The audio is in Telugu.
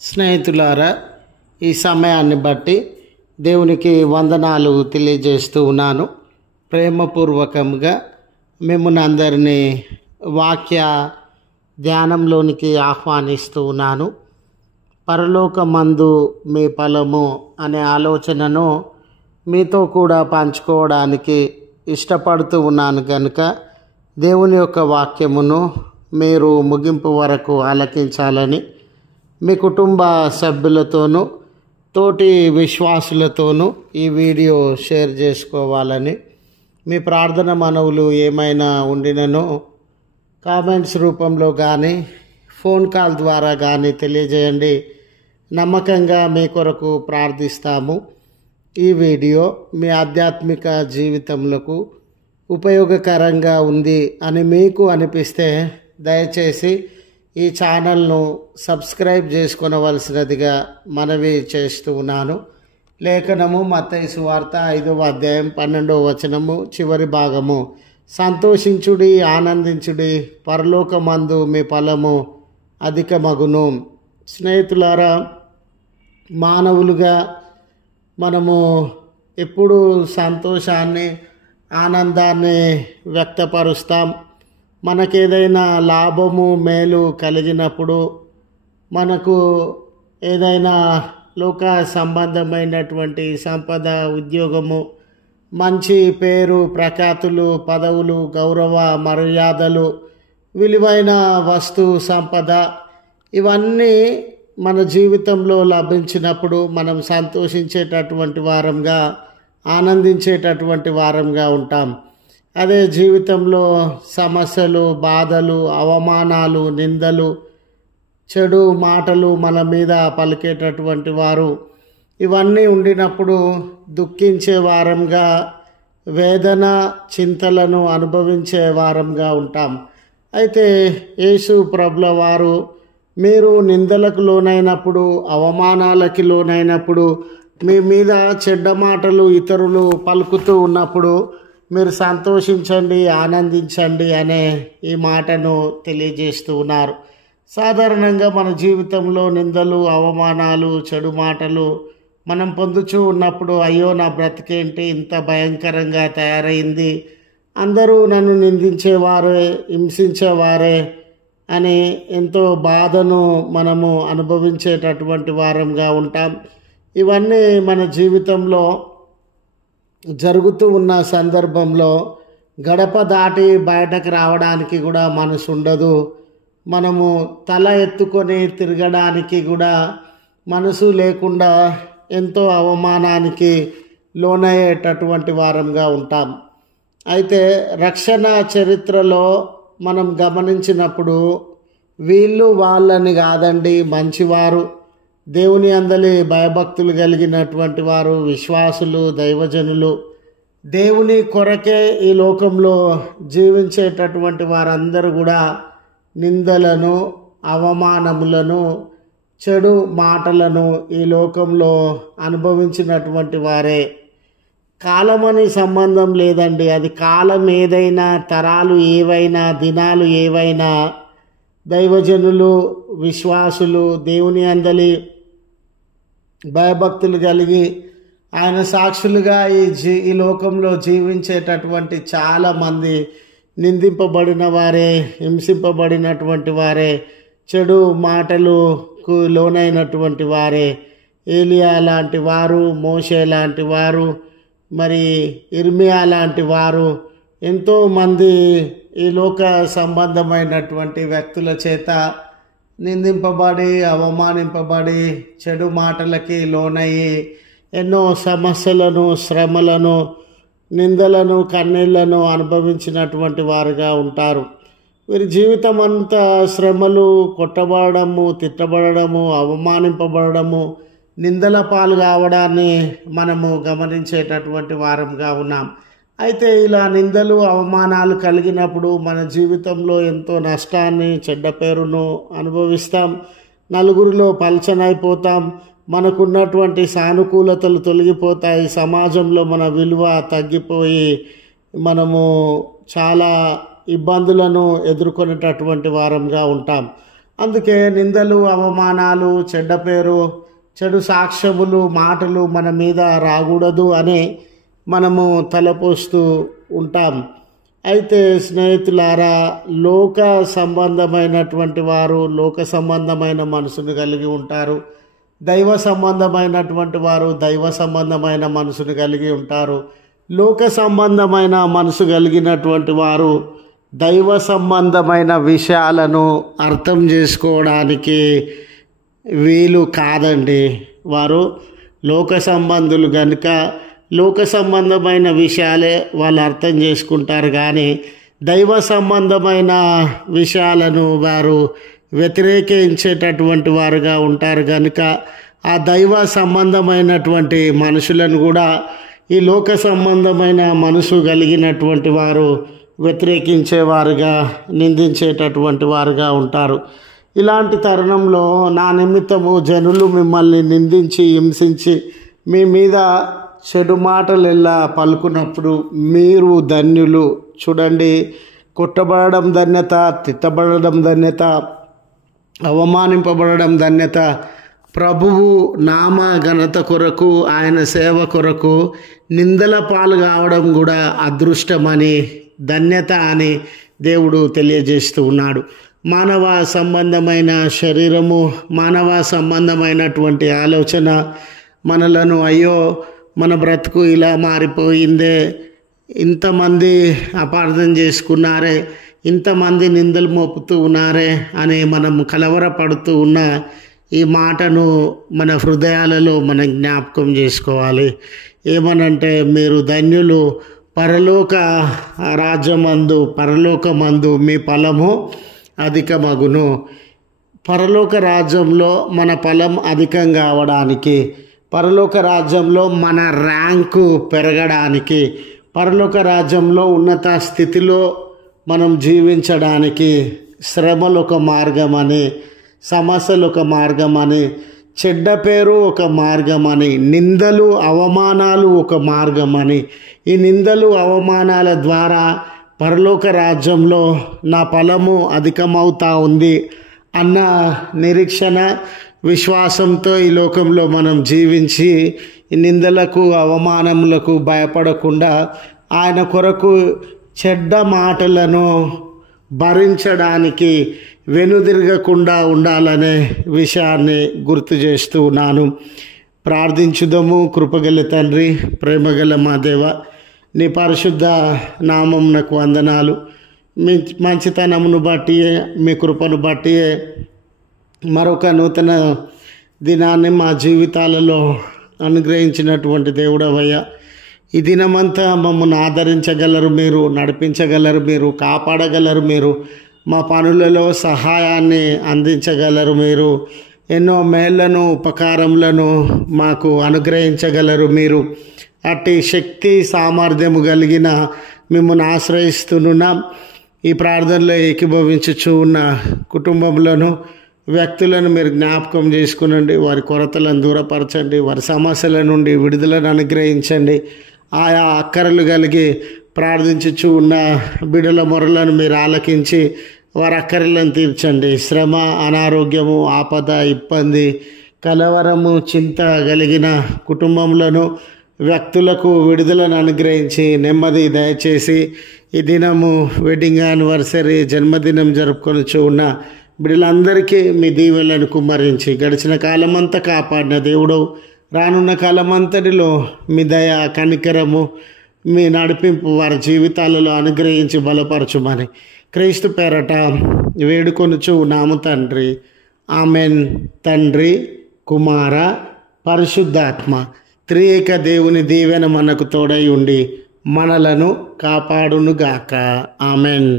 స్నేహితులారా, ఈ సమయాన్ని బట్టి దేవునికి వందనాలు తెలియజేస్తూ ఉన్నాను. ప్రేమపూర్వకంగా మిమ్మల్ని అందరినీ వాక్య ధ్యానంలోనికి ఆహ్వానిస్తూ ఉన్నాను. పరలోకమందు మీ ఫలము అనే ఆలోచనను మీతో కూడా పంచుకోవడానికి ఇష్టపడుతూ ఉన్నాను కనుక దేవుని యొక్క వాక్యమును మీరు ముగింపు వరకు ఆలకించాలని మీ కుటుంబ సభ్యులతోనూ తోటి విశ్వాసులతోనూ ఈ వీడియో షేర్ చేసుకోవాలని, మీ ప్రార్థన మనవులు ఏమైనా ఉండినను కామెంట్స్ రూపంలో కానీ ఫోన్ కాల్ ద్వారా కానీ తెలియజేయండి. నమ్మకంగా మీ కొరకు ప్రార్థిస్తాము. ఈ వీడియో మీ ఆధ్యాత్మిక జీవితంలో ఉపయోగకరంగా ఉంది అని మీకు అనిపిస్తే దయచేసి ఈ ఛానల్ను సబ్స్క్రైబ్ చేసుకొనవలసినదిగా మనవి చేస్తూ ఉన్నాను. లేఖనము మత్తయి సువార్త 5వ అధ్యాయం 12వ వచనము చివరి భాగము, సంతోషించుడి, ఆనందించుడి, పరలోకమందు మీ ఫలము అధికమగును. స్నేహితులారా, మానవులుగా మనము ఎప్పుడు సంతోషాన్ని, ఆనందాన్ని వ్యక్తపరుస్తాం. మనకేదైనా లాభము, మేలు కలిగినప్పుడు, మనకు ఏదైనా లోక సంబంధమైనటువంటి సంపద, ఉద్యోగము, మంచి పేరు, ప్రఖ్యాతులు, పదవులు, గౌరవ మర్యాదలు, విలువైన వస్తు సంపద, ఇవన్నీ మన జీవితంలో లభించినప్పుడు మనం సంతోషించేటటువంటి వారంగా, ఆనందించేటటువంటి వారంగా ఉంటాం. అదే జీవితంలో సమస్యలు, బాధలు, అవమానాలు, నిందలు, చెడు మాటలు మన మీద పలికేటటువంటి వారు, ఇవన్నీ ఉండినప్పుడు దుఃఖించే వారంగా, వేదన, చింతలను అనుభవించే వారంగా ఉంటాం. అయితే యేసు ప్రభుల వారు, మీరు నిందలకు లోనైనప్పుడు, అవమానాలకి లోనైనప్పుడు, మీ మీద చెడ్డ మాటలు ఇతరులు పలుకుతూ ఉన్నప్పుడు మీరు సంతోషించండి, ఆనందించండి అనే ఈ మాటను తెలియజేస్తూ ఉన్నారు. సాధారణంగా మన జీవితంలో నిందలు, అవమానాలు, చెడు మాటలు మనం పొందుతూ ఉన్నప్పుడు, అయ్యో నా బ్రతికేంటి ఇంత భయంకరంగా తయారైంది, అందరూ నన్ను నిందించేవారే, హింసించేవారే అని ఎంతో బాధను మనము అనుభవించేటటువంటి వారంగా ఉంటాం. ఇవన్నీ మన జీవితంలో జరుగుతూ ఉన్న సందర్భంలో గడప దాటి బయటకు రావడానికి కూడా మనసు ఉండదు. మనము తల ఎత్తుకొని తిరగడానికి కూడా మనసు లేకుండా ఎంతో అవమానానికి లోనయ్యేటటువంటి వారంగా ఉంటాం. అయితే రక్షణ చరిత్రలో మనం గమనించినప్పుడు వీళ్ళు వాళ్ళని కాదండి, మంచివారు, దేవుని అందలి భయభక్తులు కలిగినటువంటి వారు, విశ్వాసులు, దైవజనులు, దేవుని కొరకే ఈ లోకంలో జీవించేటటువంటి వారందరూ కూడా నిందలను, అవమానములను, చెడు మాటలను ఈ లోకంలో అనుభవించినటువంటి వారే. కాలమని సంబంధం లేదండి. అది కాలం ఏదైనా, తరాలు ఏవైనా, దినాలు ఏవైనా, దైవజనులు, విశ్వాసులు, దేవుని అందలి భయభక్తులు కలిగి ఆయన సాక్షులుగా ఈ లోకంలో జీవించేటటువంటి చాలామంది నిందింపబడిన వారే, హింసింపబడినటువంటి వారే, చెడు మాటలకు లోనైనటువంటి వారే. ఏలియా లాంటి వారు, మోషే లాంటి వారు, మరి ఇర్మియా లాంటి వారు, ఎంతోమంది ఈ లోక సంబంధమైనటువంటి వ్యక్తుల చేత నిందింపబడి, అవమానింపబడి, చెడు మాటలకి లోనయ్యి ఎన్నో సమస్యలను, శ్రమలను, నిందలను, కన్నీళ్లను అనుభవించినటువంటి వారుగా ఉంటారు. వీరి జీవితం అంతా శ్రమలు, కొట్టబడము, తిట్టబడము, అవమానింపబడము, నిందల పాలు కావడాన్ని మనము గమనించేటటువంటి వారంగా ఉన్నాం. అయితే ఇలా నిందలు, అవమానాలు కలిగినప్పుడు మన జీవితంలో ఎంతో నష్టాన్ని, చెడ్డ పేరును అనుభవిస్తాం. నలుగురిలో పలచనైపోతాం. మనకున్నటువంటి సానుకూలతలు తొలగిపోతాయి. సమాజంలో మన విలువ తగ్గిపోయి మనము చాలా ఇబ్బందులను ఎదుర్కొనేటటువంటి వారంగా ఉంటాం. అందుకే నిందలు, అవమానాలు, చెడ్డ పేరు, చెడు సాక్ష్యములు, మాటలు మన మీద రాకూడదు అని మనము తలపోస్తూ ఉంటాం. అయితే స్నేహితులారా, లోక సంబంధమైనటువంటి వారు లోక సంబంధమైన మనసును కలిగి ఉంటారు. దైవ సంబంధమైనటువంటి వారు దైవ సంబంధమైన మనసును కలిగి ఉంటారు. లోక సంబంధమైన మనసు కలిగినటువంటి వారు దైవ సంబంధమైన విషయాలను అర్థం చేసుకోవడానికి వీలు కాదండి. వారు లోక సంబంధులు కనుక లోక సంబంధమైన విషయాలే వాళ్ళు అర్థం చేసుకుంటారు, కానీ దైవ సంబంధమైన విషయాలను వారు వ్యతిరేకించేటటువంటి వారుగా ఉంటారు. కనుక ఆ దైవ సంబంధమైనటువంటి మనుషులను కూడా ఈ లోక సంబంధమైన మనసు కలిగినటువంటి వారు వ్యతిరేకించేవారుగా, నిందించేటటువంటి వారుగా ఉంటారు. ఇలాంటి తరుణంలో నా నిమిత్తము జనులు మిమ్మల్ని నిందించి, హింసించి, మీ మీద చెడు మాటలు ఎలా పలుకున్నప్పుడు మీరు ధన్యులు. చూడండి, కొట్టబడడం ధన్యత, తిట్టబడడం ధన్యత, అవమానింపబడడం ధన్యత. ప్రభువు నామ ఘనత కొరకు, ఆయన సేవ కొరకు నిందల పాలు కావడం కూడా అదృష్టమని, ధన్యత అని దేవుడు తెలియజేస్తూ ఉన్నాడు. మానవ సంబంధమైన శరీరము, మానవ సంబంధమైనటువంటి ఆలోచన మనలను అయ్యో మన బ్రతుకు ఇలా మారిపోయిందే, ఇంతమంది అపార్థం చేసుకున్నారే, ఇంతమంది నిందలు మోపుతూ ఉన్నారే అని మనం కలవరపడుతూ ఉన్న ఈ మాటను మన హృదయాలలో మనం జ్ఞాపకం చేసుకోవాలి. ఏమనంటే, మీరు ధన్యులు, పరలోక రాజ్యమందు, పరలోకమందు మీ ఫలము అధికమగును. పరలోక రాజ్యంలో మన ఫలం అధికం కావడానికి, పరలోక రాజ్యంలో మన ర్యాంకు పెరగడానికి, పరలోక రాజ్యంలో ఉన్నత స్థితిలో మనం జీవించడానికి శ్రమలు ఒక మార్గమని, సమస్యలు ఒక మార్గమని, చెడ్డ పేరు ఒక మార్గమని, నిందలు, అవమానాలు ఒక మార్గమని, ఈ నిందలు, అవమానాల ద్వారా పరలోక రాజ్యంలో నా ఫలము అధికమవుతా ఉంది అన్న నిరీక్షణ, విశ్వాసంతో ఈ లోకంలో మనం జీవించి ఈ నిందలకు, అవమానములకు భయపడకుండా ఆయన కొరకు చెడ్డ మాటలను భరించడానికి వెనుదిరగకుండా ఉండాలనే విషయాన్ని గుర్తు చేస్తూ ఉన్నాను. ప్రార్థించుదాము. కృపగల తండ్రి, ప్రేమగల మా దేవ, నీ పరిశుద్ధ నామమునకు వందనాలు. మీ మంచితనమును బట్టి, మీ కృపను బట్టి మరొక నూతన దినాన్ని మా జీవితాలలో అనుగ్రహించినటువంటి దేవుడవయ్యా, ఈ దినమంతా మమ్మల్ని ఆదరించగలరు మీరు, నడిపించగలరు మీరు, కాపాడగలరు మీరు, మా పనులలో సహాయాన్ని అందించగలరు మీరు, ఎన్నో మేళ్లను, ఉపకారములను మాకు అనుగ్రహించగలరు మీరు. అట్టి శక్తి, సామర్థ్యము కలిగిన మిమ్మల్ని ఆశ్రయిస్తున్నాం. ఈ ప్రార్థనలో ఏకీభవించుచూ ఉన్న కుటుంబంలోను, వ్యక్తులను మీరు జ్ఞాపకం చేసుకునండి. వారి కొరతలను దూరపరచండి, వారి సమస్యల నుండి విడుదలను అనుగ్రహించండి. ఆయా అక్కరలు కలిగి ప్రార్థించుచూ ఉన్న బిడ్డల మొరలను మీరు ఆలకించి వారి అక్కరలను తీర్చండి. శ్రమ, అనారోగ్యము, ఆపద, ఇబ్బంది, కలవరము, చింత కలిగిన కుటుంబములను, వ్యక్తులకు విడుదలను అనుగ్రహించి నెమ్మది దయచేసి ఈ దినము వెడ్డింగ్ యానివర్సరీ, జన్మదినం జరుపుకొనుచూ ఉన్న బిడ్డలందరికీ మీ దీవెనలను కుమ్మరించి గడిచిన కాలమంతా కాపాడిన దేవుడవు, రానున్న కాలమంతటిలో మీ దయ, కనికరము, మీ నడిపింపు వారి జీవితాలలో అనుగ్రహించి బలపరచుమని క్రీస్తు పేరట వేడుకొనుచు ఉన్నాము తండ్రి. ఆమెన్. తండ్రి, కుమార, పరిశుద్ధాత్మ త్రియేక దేవుని దీవెన మనకు తోడై ఉండి మనలను కాపాడునుగాక. ఆమెన్.